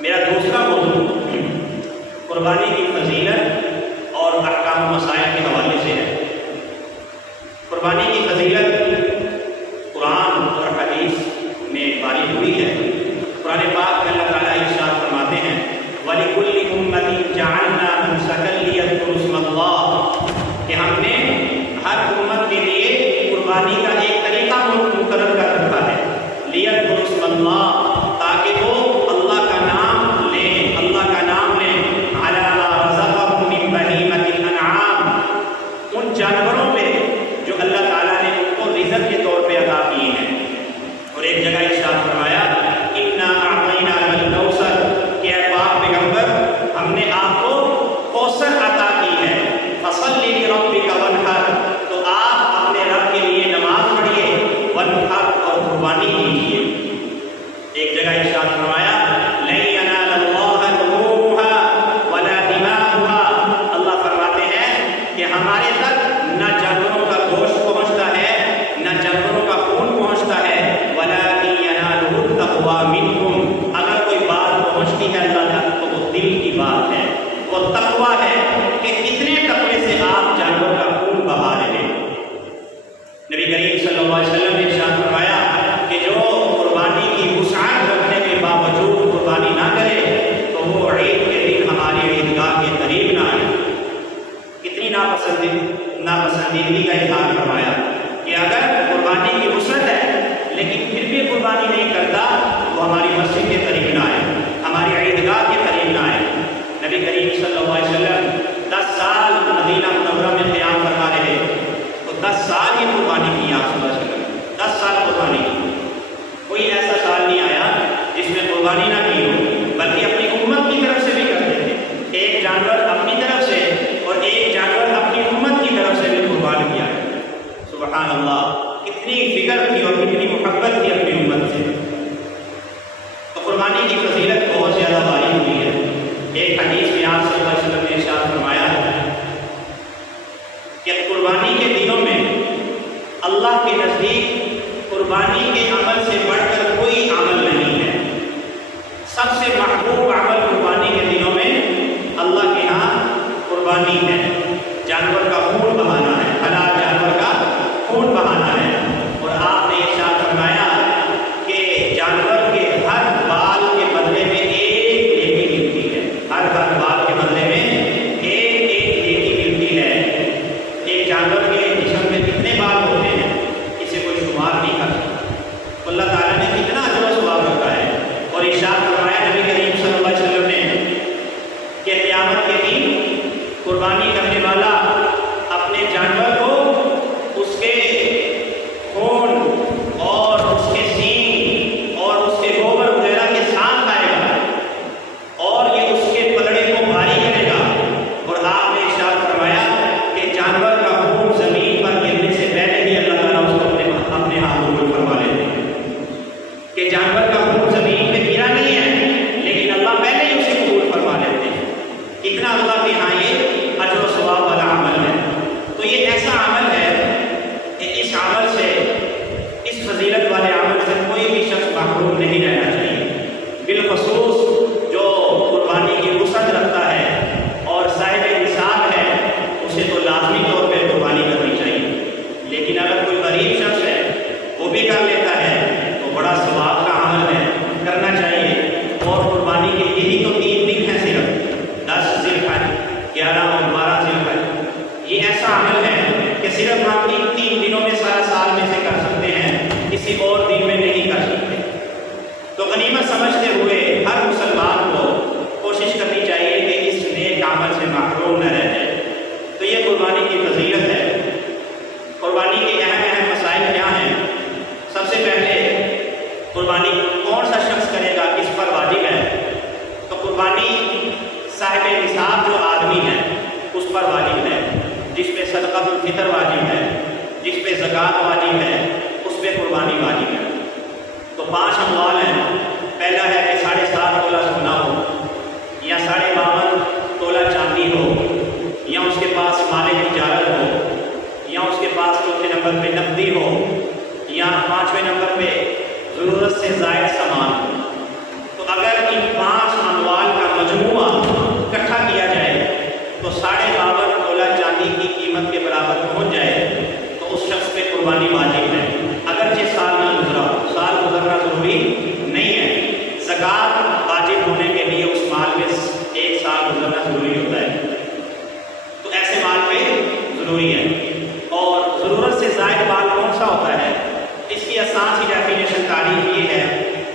میرا دوسرا موضوع قربانی کی فضیلت اور احکام و مسائل کے حوالے سے ہے۔ قربانی کی فضیلت قرآن اور حدیث میں وارد ہوئی ہے۔ قرآن پاک میں اللہ تعالیٰ ارشاد فرماتے ہیں وَلِكُلِّ أُمَّةٍ جَعَلْنَا مَنسَكًا لِيَذْكُرُوا اسْمَ اللَّهِ، کہ ہم نے ہر امت کے لیے قربانی کا ایک طریقہ مقرر کر رکھا ہے، لِيَذْكُرُوا اسْمَ اللَّهِ، تاکہ وہ اللہ کا نام لیں، اللہ کا نام لیں، عَلَىٰ مَا رَزَقَهُم مِّن بَهِيمَةِ الْأَنْعَامِ، ان جانوروں پہ جو اللہ تعالیٰ نے ان کو رزق کے طور پہ عطا کیے ہیں۔ اور ایک جگہ ارشاد فرمایا اِنَّا أَعْطَيْنَاكَ الْكَوْثَرَ، کہ اے پاک پیغمبر ہم نے آپ کو کوثر عطا کی ہے، فَصَلِّ لِرَبِّكَ وَانْحَرْ، تو آپ اپنے رب کے لیے نماز پڑھیے، وَانْحَرْ، اور قربانی کیجیے۔ ایک جگہ ارشاد فرمایا لَن يَنَالَ اللَّهَ لُحُومُهَا وَلَا دِمَاؤُهَا، اللہ فرماتے ہیں کہ ہمارے تک نہ جانوروں کا گوشت پہنچتا ہے نہ جانوروں کا خون پہنچتا ہے، وَلَٰكِن يَنَالُهُ التَّقْوَىٰ مِنكُمْ، اگر کوئی بات پہنچتی ہے اللہ تک تو وہ دل کی بات ہے، وہ تقویٰ ہے کہ کتنے تقوی سے آپ جانور کا خون بہا رہے ہیں۔ نبی کریم صلی اللہ علیہ وسلم نے ارشاد فرمایا کہ جو قربانی کی وسعت رکھنے کے باوجود قربانی نہ کرے تو وہ عید کے دن ہماری عیدگاہ کے قریب نہ آئے۔ کتنی ناپسندیدگی کا اظہار فرمایا کہ اگر قربانی کی وسعت ہے لیکن پھر بھی قربانی نہیں کرتا وہ ہماری مسجد کے قریب نہ آئے، ہماری عیدگاہ کے قریب نہ آئے۔ نبی کریم صلی اللہ علیہ وسلم 10 سال مدینہ منورہ میں قیام فرما رہے تو 10 سال ہی قربانی کی آپ صلی اللہ علیہ وسلم، 10 سال قربانی کی۔ کوئی ایسا سال نہیں آیا جس میں قربانی نہ کی ہو، بلکہ اپنی امت کی طرف سے بھی کرتے تھے، ایک جانور اپنی طرف سے اور ایک جانور اپنی امت کی طرف سے بھی قربان کیا ہے۔ سبحان اللہ، کتنی فکر تھی اور کتنی محبت تھی اپنی امت سے۔ تو قربانی کی فضیلت بہت زیادہ باری ہوئی ہے۔ ایک حدیث میں آپ صلی اللہ علیہ وسلم نے ارشاد فرمایا کہ قربانی کے دنوں میں اللہ کے نزدیک قربانی کے عمل سے بڑھ کر کوئی عمل نہیں ہے۔ سب سے محبوب عمل قربانی کے دنوں میں اللہ کے ہاں قربانی ہے، جانور کا خون بہانا ہے، حلال جانور کا خون بہانا ہے۔ اور آپ نے ارشاد فرمایا کہ جانور کے ہر بال کے بدلے میں ایک نیکی ملتی ہے، ہر بال کے بدلے میں ایک نیکی ملتی ہے۔ ایک جانور کے جسم میں کتنے بال ہوتے ہیں اسے کوئی شمار نہیں کر سکتا، اللہ تعالیٰ نے کتنا اجر و ثواب رکھا ہے۔ اور ارشاد فرمایا نبی کریم صلی اللہ علیہ وسلم نے کہ قیامت کے دن قربانی کرنے والا اپنے جانور کو اس کے خون اور اس کے سینگ اور اس کے گوبر وغیرہ کے ساتھ لائے گا اور یہ اس کے پلڑے کو بھاری کرے گا۔ اور آپ نے ارشاد فرمایا کہ جانور کا خون زمین پر گرنے سے پہلے ہی اللہ تعالیٰ اس کو اپنے ہاتھوں میں فرما لیتے ہیں کہ جانور کا خون زمین پہ گرا نہیں ہے لیکن اللہ پہلے ہی اسے قبول فرما لیتے ہیں۔ اتنا اللہ کے ہاں یہ اجر و ثواب والا عمل ہے۔ تو یہ ایسا عمل ہے کہ اس عمل سے، اس فضیلت والے عمل سے کوئی بھی شخص محروم نہیں رہنا چاہیے، بالخصوص جو قربانی کی وسعت رکھتا ہے اور صاحب نصاب ہے اسے تو لازمی طور پہ قربانی کرنی چاہیے۔ لیکن اگر کوئی غریب شخص ہے وہ بھی کر لیتا ہے تو بڑا ثواب کا عمل ہے، کرنا چاہیے۔ اور قربانی کے یہی تو 3 دن ہیں، صرف 10 ذی الحج، 11 اور 12 ذی الحج۔ یہ ایسا عمل ہے کہ صرف ہم ان 3 دنوں میں سارا سال میں سے کر سکتے ہیں، کسی اور دن میں نہیں کر سکتے۔ تو غنیمت سمجھتے ہوئے ہر مسلمان کو کوشش کرنی چاہیے کہ اس نیک عمل سے محروم نہ رہ جائے۔ تو یہ قربانی کی فضیلت ہے۔ قربانی کے اہم مسائل کیا ہیں؟ سب سے پہلے قربانی کون سا شخص کرے گا، کس پر واجب ہے؟ تو قربانی صاحب نصاب جو آدمی ہے اس پر واجب ہے، جس پہ صدقۃ الفطر واجب ہے، جس پہ زکوٰۃ واجب ہے، اس پہ قربانی واجب ہے۔ تو 5 اموال ہیں۔ پہلا ہے کہ 7.5 تولہ سونا ہو یا 52.5 تولہ چاندی ہو، یا اس کے پاس مال تجارت ہو، یا اس کے پاس چوتھے نمبر پہ نقدی ہو، یا 5ویں نمبر پہ ضرورت سے زائد سامان ہو۔ تو اگر ان 5 زکوٰۃ واجب ہونے کے لیے اس مال میں 1 سال گزرنا ضروری ہوتا ہے، تو ایسے مال پہ ضروری ہے۔ اور ضرورت سے زائد مال کون سا ہوتا ہے؟ اس کی آسان سی ڈیفینیشن تعریف یہ ہے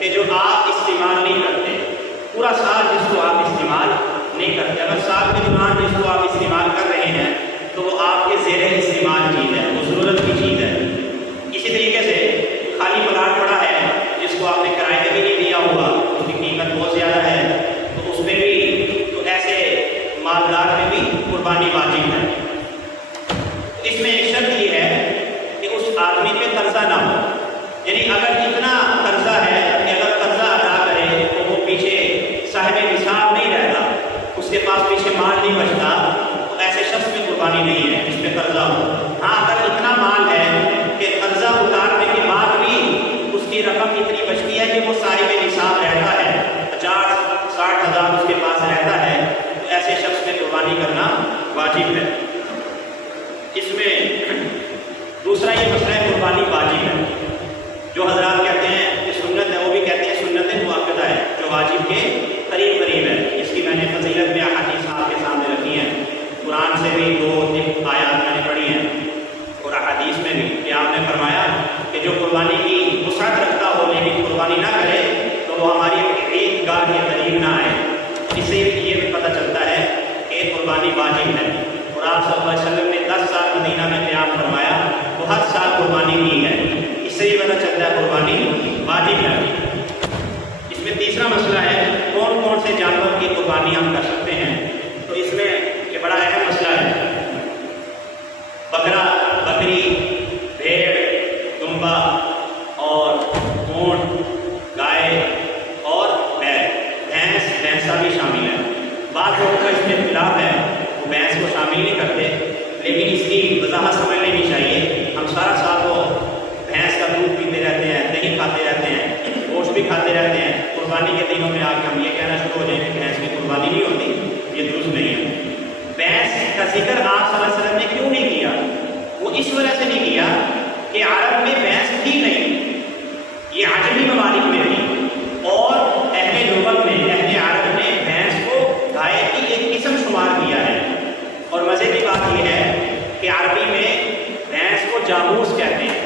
کہ جو آپ استعمال نہیں کرتے، پورا سال جس کو آپ استعمال نہیں کرتے، اگر سال کے دوران جس کو آپ استعمال کر رہے ہیں تو وہ آپ کے زیر استعمال چیز ہے، وہ ضرورت کی چیز ہے۔ اسی طریقے سے خالی پلاٹ پڑا ہے جس کو آپ نے کرائے پہ بھی نہیں دیا ہوگا، اس کی قیمت بہت زیادہ ہے، تو اس میں بھی، تو ایسے مالدار میں بھی قربانی واجب ہے۔ اس میں ایک شرط یہ ہے کہ اس آدمی پہ قرضہ نہ ہو، یعنی اگر اتنا قرضہ ہے کہ اگر قرضہ ادا کرے تو وہ پیچھے صاحب نصاب نہیں رہتا، اس کے پاس پیچھے مال نہیں بچتا، تو ایسے شخص میں قربانی نہیں ہے جس پہ قرضہ ہو۔ ہاں اگر اتنا مال ہے کہ قرضہ اتارنے کے بعد بھی اس کی رقم اتنی بچتی ہے کہ وہ صاحب نصاب رہتا ہے، 50-60 ہزار اس کے پاس رہتا ہے، تو ایسے شخص میں قربانی کرنا واجب ہے۔ اس میں دوسرا یہ مسئلہ ہے قربانی واجب ہے، جو حضرات کہتے ہیں کہ سنت ہے، وہ بھی کہتے ہیں سنت مؤکدہ ہے، جو واجب کے قریب قریب ہے۔ اس کی میں نے فضیلت میں احادیث آپ کے سامنے رکھی ہیں، قرآن سے بھی 2 آیات میں نے پڑھی ہیں اور احادیث میں بھی، کہ آپ نے فرمایا کہ جو قربانی کی وسعت رکھتا ہو لیکن قربانی نہ کرے تو وہ ہماری عید گاہ کے قریب نہ آئے۔ اس سے یہ بھی پتہ چلتا ہے کہ قربانی واجب ہے، اور آپ صلی اللہ علیہ وسلم نے 10 سال مدینہ میں قیام فرمایا تو ہر سال قربانی کی ہے، اس سے یہ پتہ چلتا ہے قربانی واجب ہے۔ اس میں تیسرا مسئلہ ہے کون کون سے جانور کی قربانی ہم کر سکتے ہیں، تو اس میں یہ بڑا اہم مسئلہ ہے۔ بکرا، بکری، بھیڑ، دمبا اور اونٹ، گائے اور بیل، بھینس، بھینسا بھی شامل ہے۔ بعض لوگوں کا اس میں اختلاف ہے، وہ بھینس کو شامل نہیں کرتے، لیکن اس کی وضاحت سمجھ لینی چاہیے۔ ہم سارا سال وہ بھینس کا دودھ پیتے رہتے ہیں، دہی کھاتے رہتے ہیں، گوشت بھی کھاتے رہتے ہیں، قربانی کے دنوں میں آ کے ہم یہ کہنا شروع ہو جائیں کہ بھینس کی قربانی نہیں ہوتی، یہ درست نہیں ہے۔ بھینس کا ذکر آپ صلی اللہ علیہ وسلم نے کیوں نہیں کیا؟ وہ اس وجہ سے نہیں کیا کہ عرب میں بھینس تھی نہیں، یہ عجمی ممالک میں تھی، اور اہل لغت میں، اہل عرب نے بھینس کو گائے کی ایک قسم شمار کیا ہے۔ اور مزے کی بات یہ ہے کہ عربی میں بھینس کو جاموس کہتے ہیں،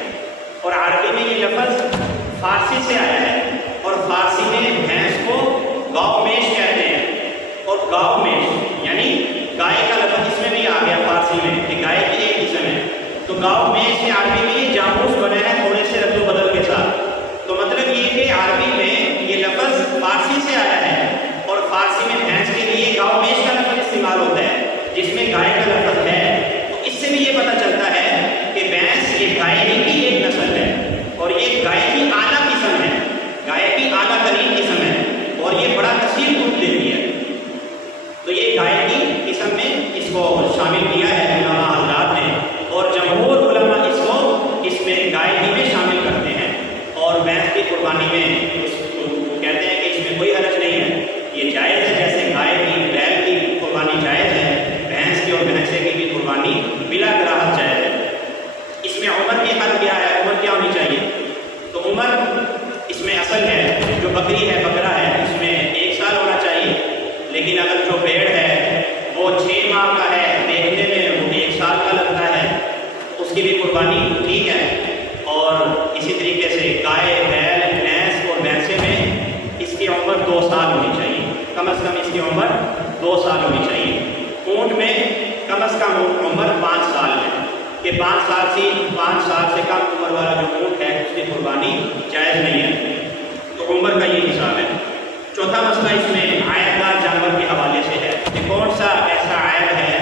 اور عربی میں یہ لفظ فارسی سے آیا ہے، اور فارسی میں بھینس کو گاؤ میش کہتے ہیں، اور گاؤ میش یعنی گائے کا لفظ اس میں بھی آ گیا فارسی میں کہ گائے کی ایک قسم ہے، تو گاؤ میش سے عربی میں یہ جاموس بنا ہے تھوڑے سے رد و بدل کے ساتھ۔ تو مطلب یہ کہ عربی میں یہ لفظ فارسی سے آیا ہے، اور فارسی میں بھینس کے لیے گاؤ میش کا لفظ استعمال ہوتا ہے جس میں گائے کا لفظ ہے۔ تو اس سے بھی یہ پتہ چلتا ہے کہ بھینس یہ گائے ہی کی ایک نسل ہے، اور یہ گائے کی اعلیٰ قسم ہے، گائے کی اعلیٰ ترین قسم ہے، اور یہ بڑا کثیر دودھ دیتی ہے۔ تو یہ گائے کی قسم میں اس کو شامل کیا ہے علماء حضرات نے، اور جمہور علماء اس کو اس میں گائے ہی میں شامل کرتے ہیں، اور بھینس کی قربانی میں کہتے ہیں کہ اس میں کوئی حرج نہیں ہے، یہ جائز ہے، جیسے گائے کی، بیل کی قربانی جائز ہے، بھینس کی اور بھینسے کی بھی قربانی بلا کراہت جائز ہے۔ اس میں عمر کی حد کیا ہے، عمر کیا ہونی چاہیے؟ تو عمر اس میں اصل ہے، جو بکری ہے، بکرا ہے، اس میں 1 سال ہونا چاہیے، لیکن اگر جو بھیڑ ہے وہ 6 ماہ کا ہے، دیکھنے میں وہ 1 سال کا لگتا ہے، اس کی بھی قربانی ٹھیک ہے۔ اور اسی طریقے سے گائے، بیل، بھینس اور بھینسے میں اس کی عمر 2 سال ہونی چاہیے، کم از کم اس کی عمر 2 سال ہونی چاہیے۔ اونٹ میں کم از کم عمر 5 سال ہے، کہ 5 سال سے کم عمر والا جو اونٹ ہے اس کی قربانی جائز نہیں ہے۔ تو عمر کا یہ حساب ہے۔ چوتھا مسئلہ اس میں عائد دار جانور کے حوالے سے ہے کہ کون سا ایسا عائد ہے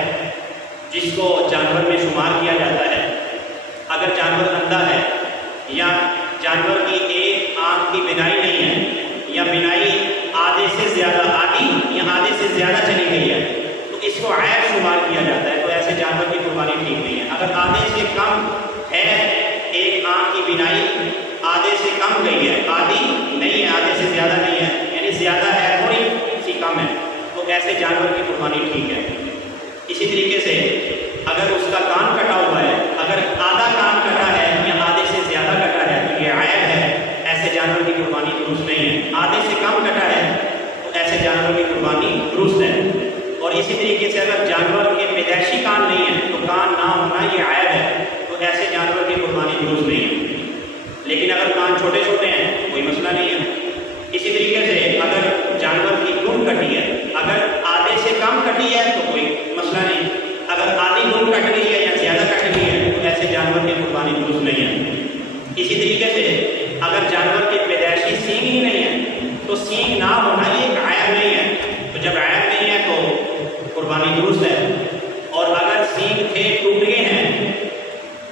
جس کو جانور میں شمار کیا جاتا ہے۔ اگر جانور اندھا ہے، یا جانور کی ایک آنکھ کی بینائی نہیں ہے، یا بینائی آدھے سے زیادہ، آدھی یا آدھے سے زیادہ چلی گئی ہے، تو اس کو عیب شمار کیا جاتا ہے، تو ایسے جانور کی قربانی ٹھیک نہیں ہے۔ اگر آدھے سے کم ہے، ایک آنکھ کی بینائی آدھے سے کم گئی ہے، آدھی نہیں ہے، آدھے سے زیادہ نہیں ہے، یعنی زیادہ ہے تھوڑی سی کم ہے، تو ایسے جانور کی قربانی ٹھیک ہے۔ اسی طریقے سے اگر اس کا کان کٹا ہوا ہے، اگر آدھا کان کٹا ہے یا آدھے سے زیادہ کٹا ہے، تو یہ عیب ہے، ایسے ایسے جانور کی قربانی درست نہیں ہے. آدھے سے کم کٹا ہے تو ایسے جانور کی قربانی درست ہے. اور اسی طریقے سے اگر جانور کے پیدائشی کان نہیں ہے تو کان نہ ہونا یہ عیب ہے تو ایسے جانور کی قربانی درست نہیں ہے. لیکن اگر کان چھوٹے چھوٹے ہیں کوئی مسئلہ نہیں ہے. اسی طریقے سے اگر جانور کی دھن کٹی ہے، اگر آدھے سے کم کٹی ہے تو کوئی مسئلہ نہیں. اگر آدھی دھن کٹ گئی ہے یا زیادہ کٹ گئی ہے تو ایسے جانور کی قربانی درست نہیں ہے. اسی طریقے سے اگر جانور کے پیدائشی سینگ ہی نہیں ہے تو سینگ نہ ہونا یہ ایک عیب نہیں ہے. تو جب عیب نہیں ہے تو قربانی درست ہے. اور اگر سینگ تھے ٹوٹ گئے ہیں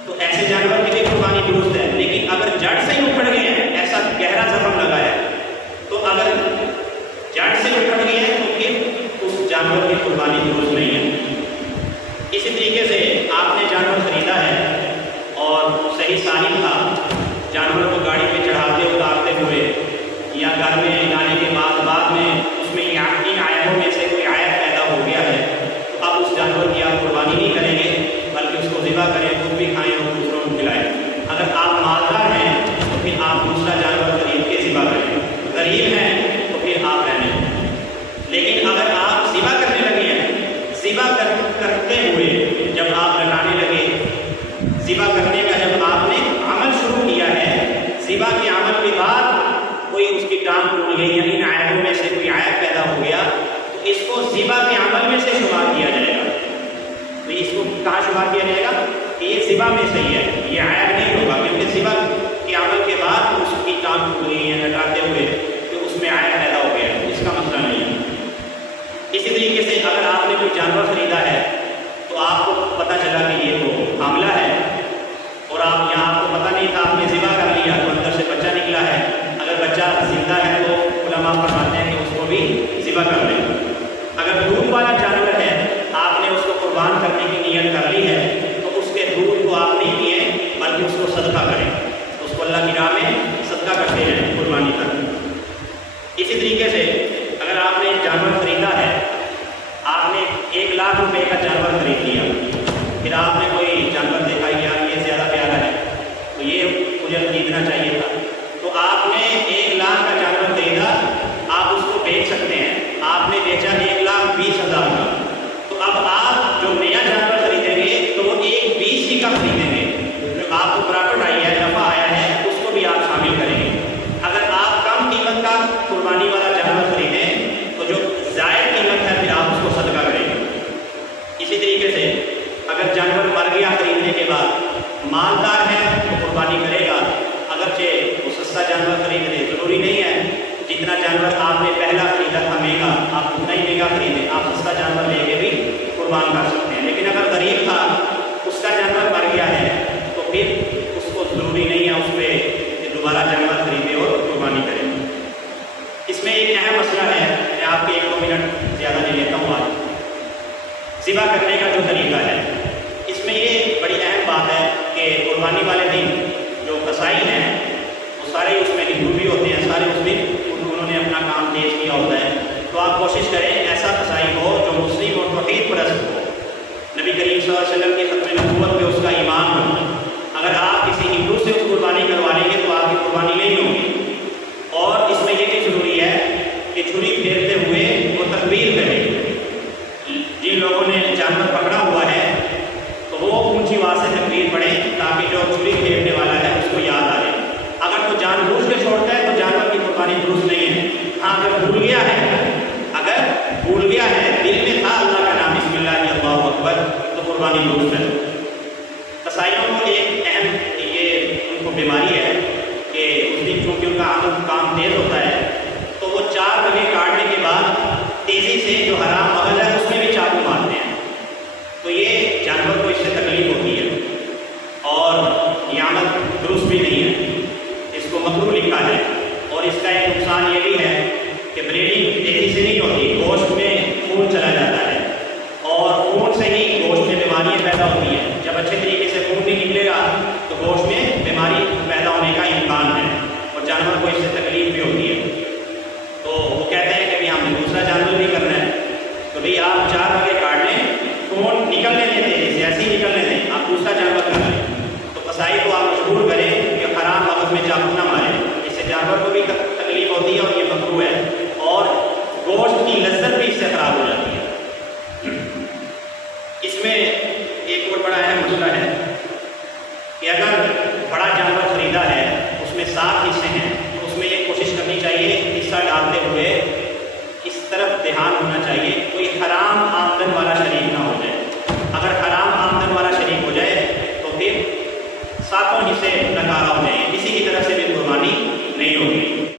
تو ایسے جانور کی بھی قربانی درست ہے. لیکن اگر جڑ سے ہی اکھڑ گئے ہیں، ایسا گہرا زخم لگا ہے، تو اگر جڑ سے اکھڑ گئے ہیں تو پھر اس جانور کی قربانی درست نہیں ہے. اسی طریقے سے آپ نے جانور خریدا ہے اور صحیح سالم تھا، جانور کو گاڑی پہ چڑھاتے اتارتے ہوئے یا گھر میں لانے کے بعد میں اس میں ان عیبوں میں سے کوئی عیب پیدا ہو گیا ہے تو اب اس جانور کی آپ قربانی نہیں کریں گے بلکہ اس کو ذبح کریں، خود بھی کھائیں اور دوسروں کو کھلائیں. اگر آپ مالدار ہیں تو پھر آپ دوسرا جانور خرید کے ذبح کریں. غریب ہیں تو پھر آپ رہنے. لیکن اگر آپ ذبح کرنے لگے ہیں، ذبح کرتے ہوئے جب آپ لٹانے لگے، ذبح کرنے کا جب آپ نے عمل شروع کیا ہے، ذبح کے عمل کے بعد کوئی اس کی ٹانگ ٹوٹ گئی یا ان عیبوں میں سے کوئی عیب پیدا ہو گیا تو اس کو ذبح کے عمل میں سے شمار کیا جائے گا. تو اس کو کہاں شمار کیا جائے گا کہ یہ ذبح میں صحیح ہے، یہ عیب نہیں ہوگا، کیونکہ ذبح کے عمل کے بعد اس کی ٹانگ ٹوٹ گئی ہے لٹاتے ہوئے تو اس میں عیب پیدا ہو گیا، اس کا مسئلہ نہیں ہے. اسی طریقے سے اگر آپ نے کوئی جانور خریدا ہے تو آپ کو پتہ چلا کہ یہ تو حاملہ ہے اور آپ کو پتہ نہیں تھا، آپ نے ذبح کر لیا تو اندر سے بچہ نکلا ہے. اگر بچہ زندہ ہے تو علماء فرماتے ہیں کہ اس کو بھی ذبح کر لیں. اگر دودھ والا جانور ہے، آپ نے اس کو قربان کرنے کی نیت کر لی ہے تو اس کے دودھ کو آپ نہیں پئیں بلکہ اس کو صدقہ کریں، اس کو اللہ کی راہ میں صدقہ کرتے ہیں قربانی کر. اسی طریقے سے اگر آپ نے جانور خریدا ہے، آپ نے 1,00,000 روپے کا جانور خرید لیا، پھر آپ نے کوئی جانور دیکھا یار یہ زیادہ پیارا ہے تو یہ مجھے خریدنا چاہیے تھا، تو آپ نے 1,00,000 کا جانور خریدا، آپ اس کو بیچ سکتے ہیں. آپ نے بیچا 1,20,000 کا، تو اب آپ جو نیا جانور خریدیں گے تو وہ 1,20,000 ہی کا خریدیں گے. جو آپ کو پرافٹ آئی ہے، نفع آیا ہے، اس کو بھی آپ شامل کریں گے. اگر آپ کم قیمت کا قربانی والا جانور خریدیں تو جو زائد قیمت ہے پھر آپ اس کو صدقہ کریں گے. اسی طریقے سے اگر جانور مر گیا خریدنے کے بعد، مالدار ہے تو قربانی کرے گا، اگرچہ وہ سستا جانور خرید لے، ضروری نہیں ہے جتنا جانور آپ نے پہلا خریدا تھا مہنگا آپ اتنا ہی مہنگا خریدیں، آپ سستا جانور لے کے بھی قربان کر سکتے ہیں. لیکن اگر غریب تھا، اس کا جانور مر گیا ہے تو پھر اس کو ضروری نہیں ہے اس پہ کہ دوبارہ جانور خریدے اور قربانی کریں. اس میں ایک اہم مسئلہ ہے، میں آپ کے 1-2 منٹ زیادہ نہیں لیتا ہوں. آج ذبح کرنے کا جو طریقہ ہے، اس میں یہ بڑی اہم بات ہے کہ قربانی والے دن جو قصائی ہیں وہ سارے اس میں ہندو بھی ہوتے ہیں، سارے اس دن انہوں نے اپنا کام تیز کیا ہوتا ہے. تو آپ کوشش کریں ایسا قصائی ہو جو مسلم اور توحید پرست ہو، نبی کریم صلی اللہ علیہ وسلم کی ختم نبوت پہ اس کا ایمان ہو. اگر آپ کسی ہندو سے اس قربانی کروا لیں گے تو آپ کی قربانی نہیں ہوگی. اور اس میں یہ بھی ضروری ہے کہ چھری پھیرتے ہوئے وہ تکبیر کرے. جن لوگوں نے جانور پکڑا ہوا ہے تو وہ اونچی آواز سے تکبیر پڑھیں تاکہ جو چھری پھیرنے والا ہے اس کو یاد آ جائے. اگر تو جان بوجھ کے چھوڑتا ہے تو جانور کی قربانی درست نہیں ہے. ہاں اگر بھول گیا ہے، دل میں تھا اللہ کا نام بسم اللہ اللہ اکبر، تو قربانی درست ہے. قصائیوں کو ایک اہم ان کو بیماری ہے کہ اس دن چونکہ ان کا کام تیز ہوتا ہے تو وہ 4 بجے کاٹنے کے بعد تیزی سے جو حرام مغز ہے اس میں بھی چاقو مارتے ہیں. تو یہ جانور کو اس سے تکلیف ہوتی ہے اور یہ عمل درست بھی نہیں ہے، اس کو مکروہ لکھا ہے. اور اس کا ایک نقصان یہ بھی ہے کہ بریڈنگ تیزی سے نہیں ہوتی، گوشت میں خون چلا جاتا ہے اور خون سے ہی گوشت میں بیماریاں پیدا ہوتی ہیں. جب اچھے طریقے سے خون نہیں نکلے گا تو گوشت میں بیماری پیدا ہونے کا امکان ہے اور جانور کو اس سے تکلیف بھی ہوتی ہے. تو وہ کہتے ہیں کہ ہم نے دوسرا جانور بھی کرنا ہے تو بھئی آپ 4 بجے کاٹ لیں، خون نکلنے دیں، جیسے ایسے ہی نکلنے دیں، آپ دوسرا جانور کر لیں. تو قصائی کو آپ مجبور کریں کہ حرام مغز میں چاقو نہ ماریں، اس سے جانور مسئلہ ہے کہ اگر بڑا جانور خریدا ہے اس میں 7 حصے ہیں تو اس میں یہ کوشش کرنی چاہیے حصہ ڈالتے ہوئے اس طرف دھیان ہونا چاہیے